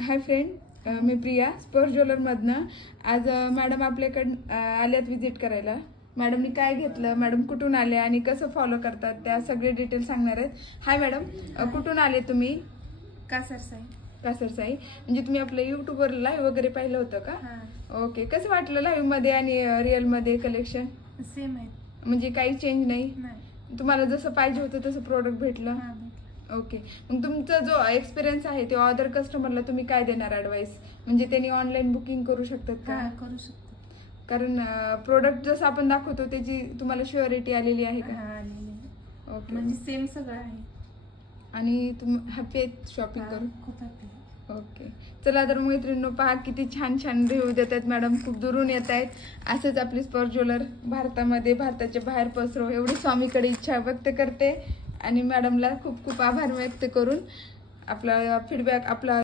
Hi friend, मी प्रिया स्पर्श ज्वेलरमधनं. आज madam आपल्याकडं आल्यात विजिट करायला. मॅडमनी काय घेतलं, मॅडम कुठून आले आणि कसं फॉलो करतात त्या सगळे डिटेल सांगणार आहेत. हाय मॅडम, कुठून आले तुम्ही? कासरसाई. कासरसाई म्हणजे तुम्ही आपलं यूट्यूबवर लाईव्ह वगैरे पाहिलं होतं का? ओके, कसं वाटलं लाईव्ह मध्ये आणि रिअल मध्ये कलेक्शन? सेम आहे. म्हणजे काही चेंज नाही? नाही. तुम्हाला जसं पाहिजे होतं तसं प्रोडक्ट भेटलं? ओके, मग तुमचा जो एक्सपिरियन्स आहे ते अदर कस्टमरला तुम्ही काय देणार ऍडवाइस? म्हणजे त्यांनी ऑनलाईन बुकिंग करू शकतात का? करू शकतो. कारण प्रोडक्ट जसं आपण दाखवतो त्याची तुम्हाला शुअरिटी आलेली आहे का? ओके, म्हणजे सेम सगळं आहे. आणि तुम्ही हॅपी आहेत शॉपिंग करून? खूप हॅपी. ओके, चला तर मैत्रिणींनो, पहा किती छान छान रिव्ह्यू देत आहेत मॅडम. खूप दुरून येत आहेत. असंच आपली स्पर्श ज्वेलर भारतामध्ये, भारताच्या बाहेर पसरो एवढी स्वामीकडे इच्छा व्यक्त करते. आणि मॅडमला खूप खूप आभार व्यक्त करून आपला फीडबॅक, आपला